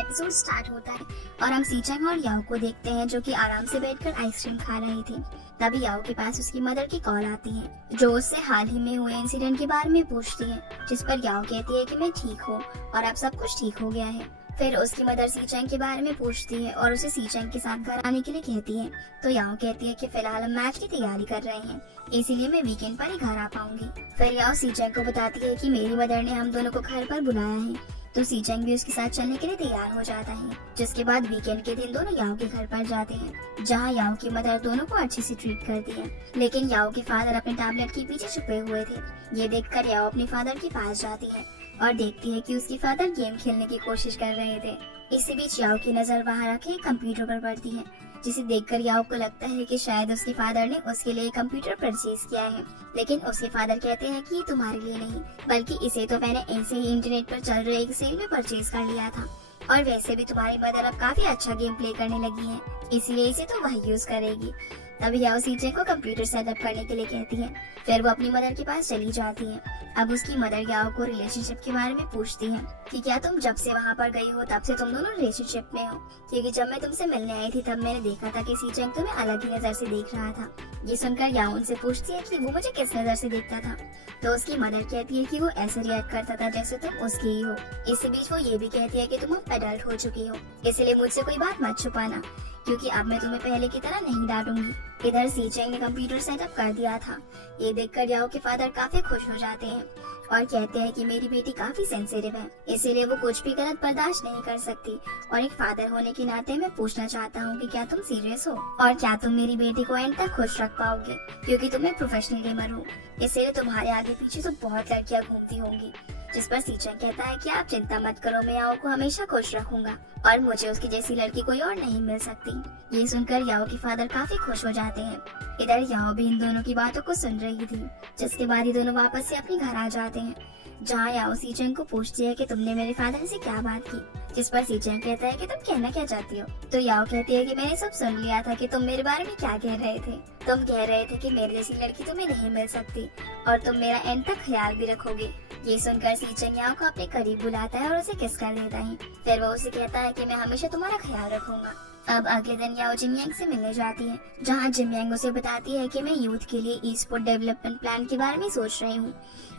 Episode start होता है और हम सीचेंग और याओ को देखते हैं जो कि आराम से बैठकर आइसक्रीम खा रहे थे। तभी याओ के पास उसकी मदर की कॉल आती है जो उससे हाल ही में हुए इंसिडेंट के बारे में पूछती है, जिस पर याओ कहती है कि मैं ठीक हूँ और अब सब कुछ ठीक हो गया है। फिर उसकी मदर सीचेंग के बारे में पूछती है और उसे सीचेंग के साथ घर आने के लिए कहती है। तो याओ कहती है कि फिलहाल हम मैच की तैयारी कर रहे हैं, इसीलिए मैं वीकेंड पर ही घर आ पाऊंगी। फिर याओ सीचेंग को बताती है कि मेरी मदर ने हम दोनों को घर पर बुलाया है, तो सीचेंग भी उसके साथ चलने के लिए तैयार हो जाता है। जिसके बाद वीकेंड के दिन दोनों याओ के घर पर जाते हैं, जहाँ याओ की मदर दोनों को अच्छे से ट्रीट करती है। लेकिन याओ के फादर अपने टैबलेट के पीछे छुपे हुए थे। ये देखकर याओ अपने फादर के पास जाती है और देखती है कि उसके फादर गेम खेलने की कोशिश कर रहे थे। इसी बीच याओ की नजर वहाँ रखे कंप्यूटर पर पड़ती है, जिसे देखकर याओ को लगता है कि शायद उसके फादर ने उसके लिए कंप्यूटर परचेज किया है। लेकिन उसके फादर कहते हैं कि ये तुम्हारे लिए नहीं, बल्कि इसे तो मैंने ऐसे ही इंटरनेट पर चल रहे एक सेल में परचेज कर लिया था, और वैसे भी तुम्हारी मदर अब काफी अच्छा गेम प्ले करने लगी है, इसलिए इसे तो वही यूज करेगी। तभी याओ सीचेंग को कंप्यूटर सेटअप करने के लिए कहती है। फिर वो अपनी मदर के पास चली जाती है। अब उसकी मदर याओ को रिलेशनशिप के बारे में पूछती है कि क्या तुम जब से वहाँ पर गई हो तब से तुम दोनों रिलेशनशिप में हो, क्योंकि जब मैं तुमसे मिलने आई थी तब मैंने देखा था कि सीचेंग तुम्हें अलग ही नजर से देख रहा था। ये सुनकर याओ उनसे पूछती है कि वो मुझे किस नजर से देखता था, तो उसकी मदर कहती है कि वो ऐसे रिएक्ट करता था जैसे तुम उसकी ही हो। इसी बीच वो ये भी कहती है कि तुम अब एडल्ट हो चुकी हो, इसलिए मुझसे कोई बात मत छुपाना, क्योंकि अब मैं तुम्हें पहले की तरह नहीं डांटूंगी। इधर सीचेंग ने कंप्यूटर सेटअप कर दिया था। ये देखकर याओ के फादर काफी खुश हो जाते हैं और कहते हैं कि मेरी बेटी काफी सेंसिटिव है, इसीलिए वो कुछ भी गलत बर्दाश्त नहीं कर सकती, और एक फादर होने के नाते मैं पूछना चाहता हूँ कि क्या तुम सीरियस हो और क्या तुम मेरी बेटी को एंड तक खुश रख पाओगे, क्योंकि तुम एक प्रोफेशनल गेमर हो, इसलिए तुम्हारे आगे पीछे तो बहुत लड़कियां घूमती होंगी। जिस पर सीचेंग कहता है कि आप चिंता मत करो, मैं याओ को हमेशा खुश रखूंगा और मुझे उसकी जैसी लड़की कोई और नहीं मिल सकती। ये सुनकर याओ के फादर काफी खुश हो जाते हैं। इधर याओ भी इन दोनों की बातों को सुन रही थी, जिसके बाद ये दोनों वापस से अपने घर आ जाते हैं, जहाँ याओ सीचेंग को पूछती है कि तुमने मेरे फादर से क्या बात की, जिस पर सीचेंग कहता है कि तुम कहना क्या चाहती हो। तो याओ कहती है कि मैंने सब सुन लिया था कि तुम मेरे बारे में क्या कह रहे थे। तुम कह रहे थे कि मेरे जैसी लड़की तुम्हें नहीं मिल सकती और तुम मेरा एंड तक ख्याल भी रखोगे। ये सुनकर सीचेंग याओ को अपने करीब बुलाता है और उसे किस कर देता है। फिर वो उसे कहता है कि मैं हमेशा तुम्हारा ख्याल रखूंगा। अब अगले दिन याओ जिनयांग से मिलने जाती है, जहाँ जिनयांग उसे बताती है कि मैं यूथ के लिए ई स्पोर्ट डेवलपमेंट प्लान के बारे में सोच रही हूँ,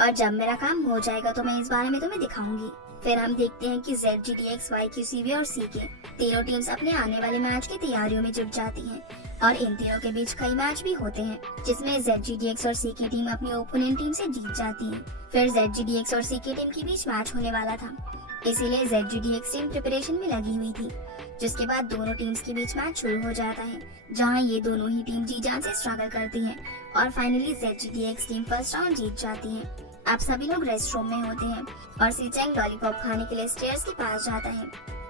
और जब मेरा काम हो जाएगा तो मैं इस बारे में तुम्हें दिखाऊंगी। फिर हम देखते हैं कि ZGDX, YQCV और CK तीनों टीम्स अपने आने वाले मैच की तैयारियों में जुट जाती हैं, और इन तीनों के बीच कई मैच भी होते हैं, जिसमें ZGDX और CK टीम अपनी ओपोनेंट टीम से जीत जाती है। फिर ZGDX और CK टीम के बीच मैच होने वाला था, इसीलिए ZGDX टीम प्रिपरेशन में लगी हुई थी। जिसके बाद दोनों टीम्स के बीच मैच शुरू हो जाता है, जहां ये दोनों ही टीम जी जान से स्ट्रगल करती हैं और finally ZGDX team first round जीत जाती है। अब सभी लोग रेस्ट रूम में होते हैं और सीचेंग लॉलीपॉप खाने के लिए स्टेयर्स के पास जाता है।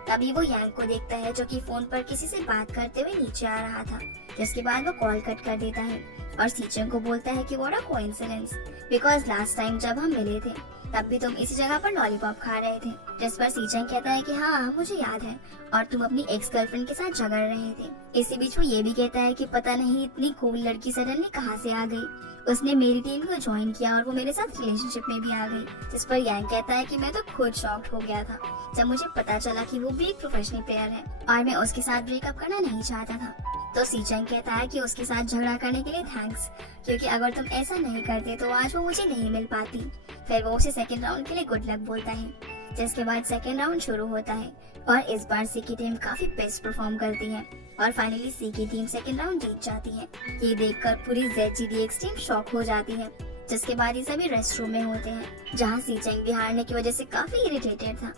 तभी वो यांग को देखता है जो कि फोन पर किसी से बात करते हुए नीचे आ रहा था, जिसके बाद वो कॉल कट कर देता है और सीचेंग को बोलता है कि what a coincidence, because last time जब हम मिले थे तब भी तुम इसी जगह पर लॉलीपॉप खा रहे थे। जिस पर सीचेंग कहता है कि हाँ मुझे याद है, और तुम अपनी एक्स गर्लफ्रेंड के साथ झगड़ रहे थे। इसी बीच वो ये भी कहता है कि पता नहीं इतनी कूल लड़की सडनली कहाँ से आ गई, उसने मेरी टीम को ज्वाइन किया और वो मेरे साथ रिलेशनशिप में भी आ गई। जिस पर यांग कहता है कि मैं तो खुद शॉक्ड हो गया था जब मुझे पता चला कि वो भी एक प्रोफेशनल प्लेयर है और मैं उसके साथ ब्रेकअप करना नहीं चाहता था। तो सीचेंग कहता है कि उसके साथ झगड़ा करने के लिए थैंक्स, क्योंकि अगर तुम ऐसा नहीं करते तो आज वो मुझे नहीं मिल पाती। फिर वो उसे सेकंड राउंड के लिए गुड लक बोलता है, जिसके बाद सेकंड राउंड शुरू होता है और इस बार CK टीम काफी बेस्ट परफॉर्म करती है और finally CK team second round जीत जाती है। ये देखकर पूरी ZGDX टीम शॉक हो जाती है। जिसके बाद ये सभी रेस्ट रूम में होते हैं, जहाँ सीचेंग भी हारने की वजह से काफी इरिटेटेड था।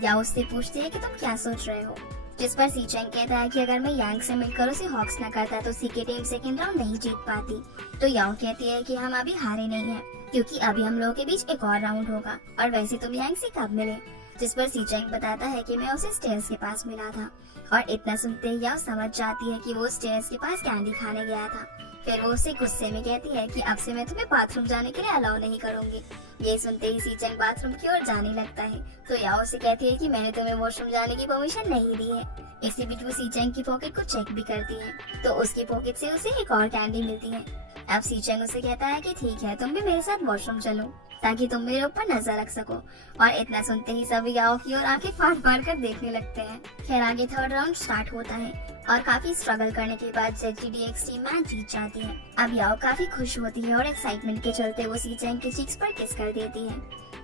या उससे पूछती है कि तुम क्या सोच रहे हो, जिस पर सीचेंग कहता है कि अगर मैं यांग से मिलकर उसे हॉक्स न करता तो CK टीम सेकंड राउंड नहीं जीत पाती। तो याओ कहती है कि हम अभी हारे नहीं हैं, क्योंकि अभी हम लोगों के बीच एक और राउंड होगा, और वैसे तुम यांग से कब मिले। जिस पर सीचेंग बताता है कि मैं उसे स्टेयर्स के पास मिला था, और इतना सुनते ही याओ समझ जाती है कि वो स्टेयर्स के पास कैंडी खाने गया था। फिर वो उसे गुस्से में कहती है कि अब से मैं तुम्हें बाथरूम जाने के लिए अलाउ नहीं करूंगी। ये सुनते ही सीचेंग बाथरूम की ओर जाने लगता है, तो याओ उसे कहती है कि मैंने तुम्हें वॉशरूम जाने की परमिशन नहीं दी है। इसी बीच वो सीचेंग की पॉकेट को चेक भी करती है, तो उसकी पॉकेट से उसे एक और कैंडी मिलती है। अब सीचेंग उसे कहता है कि ठीक है, तुम भी मेरे साथ वॉशरूम चलो ताकि तुम मेरे ऊपर नजर रख सको। और इतना सुनते ही सभी याओ की ओर आंखें फाड़ फाड़ कर देखने लगते हैं। खैर आगे थर्ड राउंड स्टार्ट होता है और काफी स्ट्रगल करने के बाद ZGDX टीम मैच जीत जाती है। अब याओ काफी खुश होती है और एक्साइटमेंट के चलते वो सीचेंग के चीक्स पर किस कर देती है,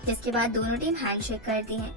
जिसके बाद दोनों टीम हैंडशेक करती है।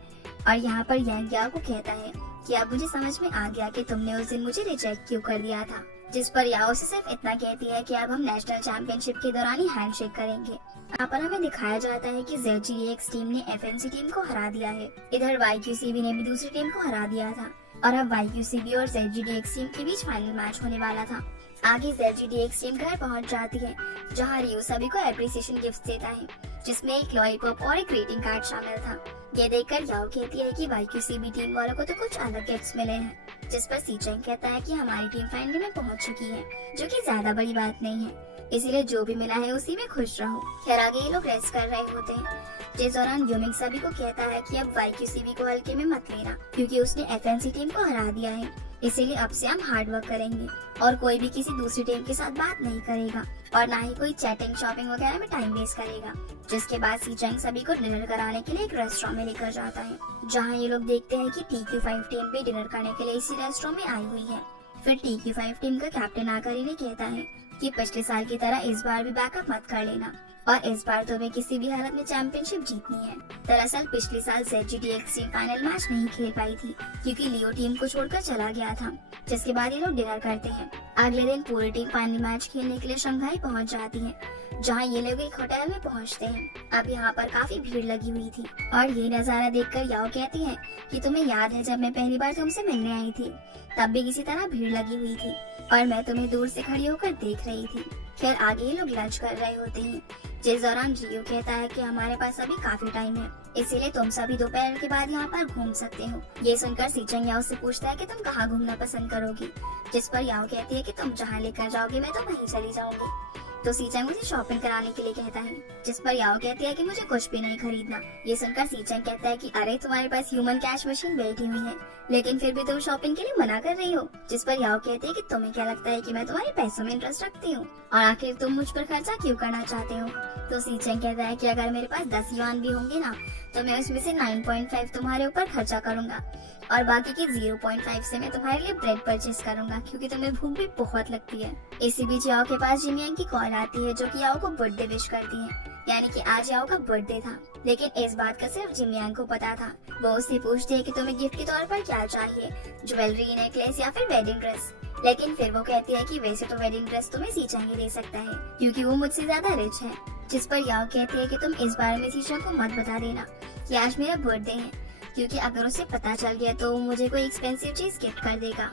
और यहाँ पर यांग याओ को कहता है कि अब मुझे समझ में आ गया कि तुमने उस दिन मुझे रिजेक्ट क्यों कर दिया था। जिस पर याओ से सिर्फ इतना कहती है कि अब हम नेशनल चैंपियनशिप के दौरान ही हैंडशेक करेंगे। यहाँ पर हमें दिखाया जाता है कि ZGDX टीम ने FNC टीम को हरा दिया है। इधर YQCB ने भी दूसरी टीम को हरा दिया था और अब YQCB और ZGDX टीम के बीच फाइनल मैच होने वाला था। आगे ZGDX टीम घर पहुंच जाती है, जहां रियो सभी को एप्रिसिएशन गिफ्ट देता है, जिसमें एक लॉलीपॉप और एक ग्रीटिंग कार्ड शामिल था। ये देखकर याओ कहती है कि YQCB टीम वालों को तो कुछ अलग गिफ्ट्स मिले हैं, जिस पर सीचेंग कहता है कि हमारी टीम फाइनल में पहुंच चुकी है, जो कि ज्यादा बड़ी बात नहीं है, इसीलिए जो भी मिला है उसी में खुश रहो। खैर आगे ये लोग रेस्ट कर रहे होते हैं, जिस दौरान यूमिंग सभी को कहता है कि अब YQCB को हल्के में मत लेना, क्योंकि उसने FNC टीम को हरा दिया है, इसीलिए अब से हम हार्ड वर्क करेंगे और कोई भी किसी दूसरी टीम के साथ बात नहीं करेगा और ना ही कोई चैटिंग शॉपिंग वगैरह में टाइम वेस्ट करेगा। जिसके बाद सीचेंग सभी को डिनर कराने के लिए एक रेस्टोरेंट में लेकर जाता है, जहां ये लोग देखते हैं कि TQ5 टीम भी डिनर करने के लिए इसी रेस्टोरेंट में आई हुई है। फिर TQ5 टीम का कैप्टन आकर इन्हें कहता है कि पिछले साल की तरह इस बार भी बैकअप मत कर लेना और इस बार तुम्हें किसी भी हालत में चैंपियनशिप जीतनी है। दरअसल पिछले साल ZGDX टीम फाइनल मैच नहीं खेल पाई थी क्योंकि लियो टीम को छोड़कर चला गया था, जिसके बाद ये लोग डिनर करते हैं। अगले दिन पूरी टीम फाइनल मैच खेलने के लिए शंघाई पहुंच जाती है, जहां ये लोग एक होटल में पहुंचते हैं। अब यहाँ पर काफी भीड़ लगी हुई थी और ये नजारा देखकर याओ कहती है कि तुम्हें याद है जब मैं पहली बार तुमसे मिलने आई थी, तब भी किसी तरह भीड़ लगी हुई थी और मैं तुम्हें दूर से खड़ी होकर देख रही थी। खैर आगे ये लोग लंच कर रहे होते हैं, जिस दौरान रियो कहता है कि हमारे पास अभी काफी टाइम है, इसीलिए तुम सभी दोपहर के बाद यहाँ पर घूम सकते हो। ये सुनकर सीचेंग याओ से पूछता है कि तुम कहाँ घूमना पसंद करोगी, जिस पर याओ कहती है कि तुम जहाँ लेकर जाओगे मैं तो वहीं चली जाऊंगी। तो सीचेंग मुझे शॉपिंग कराने के लिए कहता है, जिस पर याओ कहती है कि मुझे कुछ भी नहीं खरीदना। ये सुनकर सीचेंग कहता है कि अरे तुम्हारे पास ह्यूमन कैश मशीन बैठी हुई है, लेकिन फिर भी तुम शॉपिंग के लिए मना कर रही हो। जिस पर याओ कहती है कि तुम्हें क्या लगता है कि मैं तुम्हारे पैसों में इंटरेस्ट रखती हूँ और आखिर तुम मुझ पर खर्चा क्यों करना चाहते हो। तो सीचेंग कहता है कि अगर मेरे पास 10 युआन भी होंगे ना, तो मैं उसमें से 9.5 तुम्हारे ऊपर खर्चा करूंगा और बाकी के 0.5 से मैं तुम्हारे लिए ब्रेड परचेज करूंगा, क्योंकि तुम्हें भूख भी बहुत लगती है। इसी बीच याओ के पास जिमियांग की कॉल आती है, जो कि याओ को बर्थडे विश करती है, यानी कि आज याओ का बर्थडे था, लेकिन इस बात का सिर्फ जिमियांग को पता था। वो उससे पूछती है कि तुम्हें गिफ्ट के तौर पर क्या चाहिए, ज्वेलरी, नेकलेस या फिर वेडिंग ड्रेस। लेकिन फिर वो कहती है कि वैसे तो वेडिंग ड्रेस तुम्हें सीचेंग ही दे सकता है, क्योंकि वो मुझसे ज्यादा रिच है। जिस पर याओ कहती है कि तुम इस बारे में सीचेंग को मत बता देना कि आज मेरा बर्थडे है, क्योंकि अगर उसे पता चल गया तो वो मुझे कोई एक्सपेंसिव चीज गिफ्ट कर देगा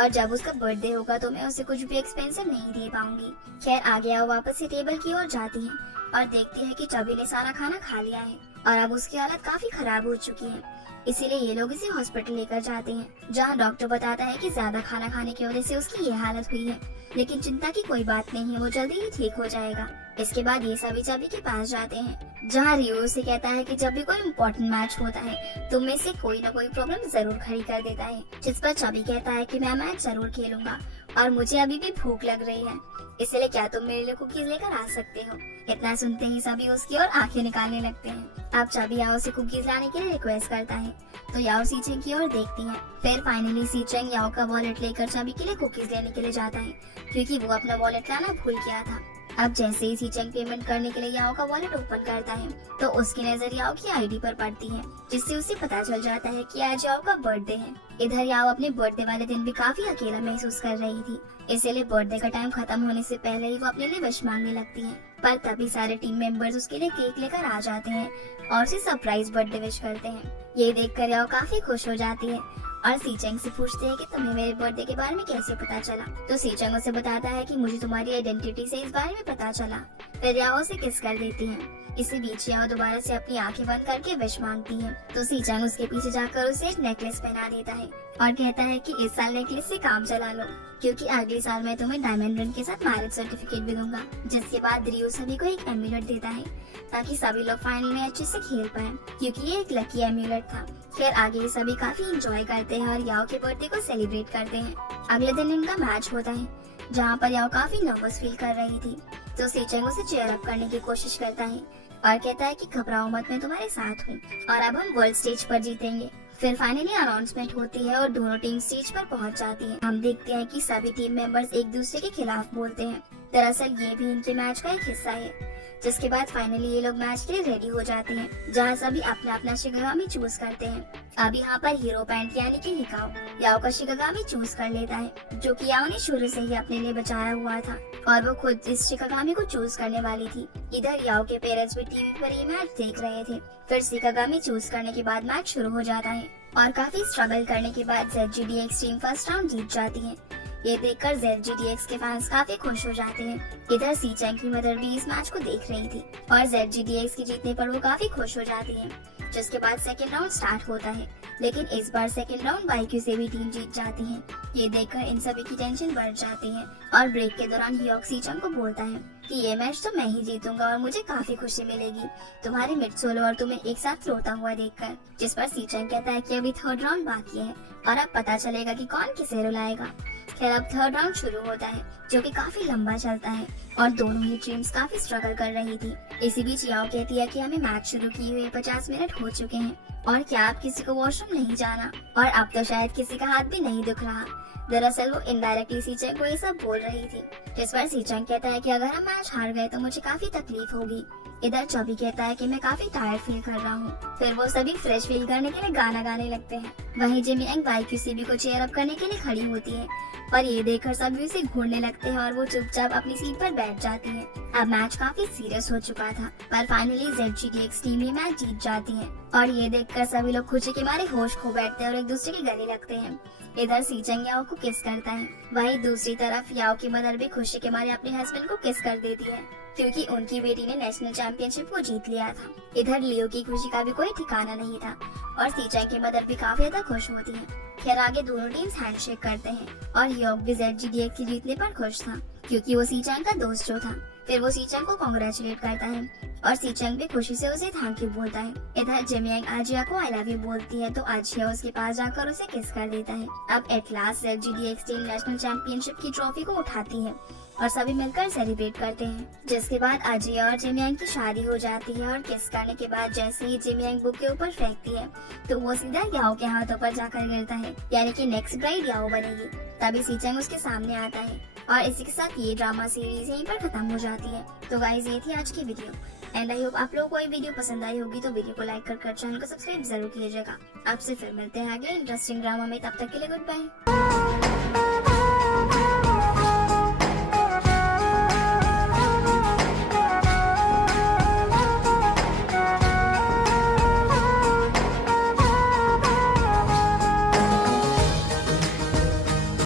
और जब उसका बर्थडे होगा तो मैं उसे कुछ भी एक्सपेंसिव नहीं दे पाऊंगी। खैर आगे वो वापस से टेबल की ओर जाती है और देखती है कि चबी ने सारा खाना खा लिया है और अब उसकी हालत काफी खराब हो चुकी है, इसीलिए ये लोग इसे हॉस्पिटल लेकर जाते हैं, जहां डॉक्टर बताता है कि ज्यादा खाना खाने की वजह से उसकी ये हालत हुई है, लेकिन चिंता की कोई बात नहीं है, वो जल्दी ही ठीक हो जाएगा। इसके बाद ये सभी चबी के पास जाते हैं, जहाँ रियो से कहता है कि जब भी कोई इम्पोर्टेंट मैच होता है तो में से कोई ना कोई प्रॉब्लम जरूर खड़ी कर देता है। जिस पर चबी कहता है कि मैं मैच जरूर खेलूंगा और मुझे अभी भी भूख लग रही है, इसलिए क्या तुम मेरे लिए कुकीज लेकर आ सकते हो। इतना सुनते ही सभी उसकी ओर आंखें निकालने लगते हैं। अब चबी याओ से कुकीज लाने के लिए रिक्वेस्ट करता है, तो याओ सीचेंग की ओर देखती है। फिर फाइनली सीचेंग याओ का वॉलेट लेकर चबी के लिए कुकीज लेने के लिए जाता है, क्योंकि वो अपना वॉलेट लाना भूल गया था। अब जैसे ही सीचेंग पेमेंट करने के लिए याओ का वॉलेट ओपन करता है, तो उसकी नजर याओ की आईडी पर पड़ती है, जिससे उसे पता चल जाता है कि आज याओ का बर्थडे है। इधर याओ अपने बर्थडे वाले दिन भी काफी अकेला महसूस कर रही थी, इसीलिए बर्थडे का टाइम खत्म होने से पहले ही वो अपने लिए विश मांगने लगती है। पर तभी सारे टीम मेंबर्स उसके लिए केक लेकर आ जाते हैं और उसे सरप्राइज बर्थडे विश करते हैं। ये देखकर याओ काफी खुश हो जाती है और सीचेंग से पूछते हैं कि तुम्हें मेरे बर्थडे के बारे में कैसे पता चला। तो सीचेंग उसे बताता है कि मुझे तुम्हारी आइडेंटिटी से इस बारे में पता चला। फिर याओ उसे किस कर देती है। इसी बीच याओ दोबारा से अपनी आंखें बंद करके विश मांगती है, तो सीचेंग उसके पीछे जाकर उसे एक नेकलेस पहना देता है और कहता है कि इस साल नेकलेस से काम चला लो, क्योंकि अगले साल मैं तुम्हें डायमंड रिंग के साथ मैरिज सर्टिफिकेट भी दूंगा। जिसके बाद रियो सभी को एक एम्यूलेट देता है, ताकि सभी लोग फाइनल में अच्छे से खेल पाए, क्योंकि ये एक लकी एम्यूलेट था। फिर आगे सभी काफी एंजॉय करते हैं और याओ के बर्थडे को सेलिब्रेट करते हैं। अगले दिन इनका मैच होता है, जहाँ पर याओ काफी नर्वस फील कर रही थी, तो सीचेंग उसे चेयर अप करने की कोशिश करता है और कहता है कि घबराओ मत, मैं तुम्हारे साथ हूँ और अब हम वर्ल्ड स्टेज पर जीतेंगे। फिर फाइनली अनाउंसमेंट होती है और दोनों टीम स्टेज पर पहुंच जाती है। हम देखते हैं कि सभी टीम मेंबर्स एक दूसरे के खिलाफ बोलते हैं। दरअसल ये भी इनके मैच का एक हिस्सा है। जिसके बाद फाइनली ये लोग मैच के लिए रेडी हो जाते हैं, जहाँ सभी अपना अपना शिगामी चूज करते हैं। अब यहाँ पर हीरो पैंट यानी कि हिकाओ याओ का शिगामी चूज कर लेता है, जो कि याओ ने शुरू से ही अपने लिए बचाया हुआ था और वो खुद इस शिगामी को चूज करने वाली थी। इधर याओ के पेरेंट्स भी टीवी पर ये मैच देख रहे थे। फिर शिगामी चूज करने के बाद मैच शुरू हो जाता है और काफी स्ट्रगल करने के बाद ZGDX टीम फर्स्ट राउंड जीत जाती है। ये देखकर ZGDX के फैंस काफी खुश हो जाते हैं। इधर सीचेंग की मदर भी इस मैच को देख रही थी और ZGDX के जीतने पर वो काफी खुश हो जाती है। जिसके बाद सेकंड राउंड स्टार्ट होता है, लेकिन इस बार सेकंड राउंड YQ से भी टीम जीत जाती है। ये देखकर इन सभी की टेंशन बढ़ जाती है और ब्रेक के दौरान हियोक सीचेंग को बोलता है कि ये मैच तो मैं ही जीतूंगा और मुझे काफी खुशी मिलेगी तुम्हारे मिड सोलो और तुम्हें एक साथ रोता हुआ देखकर। जिस पर सीचेंग कहता है कि अभी थर्ड राउंड बाकी है और अब पता चलेगा कि कौन किसे रुलाएगा। खैर अब थर्ड राउंड शुरू होता है, जो कि काफी लंबा चलता है और दोनों ही टीम्स काफी स्ट्रगल कर रही थी। इसी बीच याओ कहती है कि हमें मैच शुरू किए हुए 50 मिनट हो चुके हैं और क्या आप किसी को वॉशरूम नहीं जाना, और अब तो शायद किसी का हाथ भी नहीं दुख रहा। दरअसल वो इनडायरेक्टली सीचेंग को ये सब बोल रही थी। जिस पर सीचेंग कहता है कि अगर हम मैच हार गए तो मुझे काफी तकलीफ होगी। इधर चौबी कहता है कि मैं काफी टायर्ड फील कर रहा हूँ। फिर वो सभी फ्रेश फील करने के लिए गाना गाने लगते हैं। वहीं जिमियांग YQCB को चेयर अप करने के लिए खड़ी होती है, पर ये देखकर सभी उसे घूरने लगते हैं और वो चुपचाप अपनी सीट पर बैठ जाती है। अब मैच काफी सीरियस हो चुका था, पर फाइनली ZGDX टीम ये मैच जीत जाती है और ये देखकर सभी लोग खुशी के मारे होश खो बैठते हैं और एक दूसरे के गले लगते हैं। इधर सीचेंग याओ को किस करता है, वहीं दूसरी तरफ याओ की मदर भी खुशी के मारे अपने हस्बैंड को किस कर देती है, क्योंकि उनकी बेटी ने नेशनल चैंपियनशिप को जीत लिया था। इधर लियो की खुशी का भी कोई ठिकाना नहीं था और सीचेंग की मदर भी काफी ज्यादा खुश होती है। खैर आगे दोनों टीम्स हैंडशेक करते हैं और हियोक भी ZGDX के जीतने पर खुश था, क्योंकि वो सीचेंग का दोस्त जो था। फिर वो सीचेंग को कांग्रेचुलेट करता है और सीचेंग भी खुशी से उसे थैंक यू बोलता है। इधर जिमियांग आजिया को आई लव यू बोलती है तो आजिया उसके पास जाकर उसे किस कर देता है। अब at last ZGDX team national championship की ट्रॉफी को उठाती है और सभी मिलकर सेलिब्रेट करते हैं। जिसके बाद आजिया और जिमियांग की शादी हो जाती है और किस करने के बाद जैसे ही जिमियांग बुक के ऊपर फेंकती है तो वो सीधा याओ के हाथों पर जाकर गिरता है, यानी कि नेक्स्ट ब्राइड याओ बनेगी। तभी सीचेंग उसके सामने आता है और इसी के साथ ये ड्रामा सीरीज यहीं पर खत्म हो जाती है। तो गाइस ये थी आज की वीडियो एंड आई होप आप लोगों को ये वीडियो पसंद आई होगी, तो वीडियो को लाइक कर चैनल को सब्सक्राइब जरूर कीजिएगा। आपसे फिर मिलते हैं आगे इंटरेस्टिंग ड्रामा में, तब तक के लिए गुड बाय।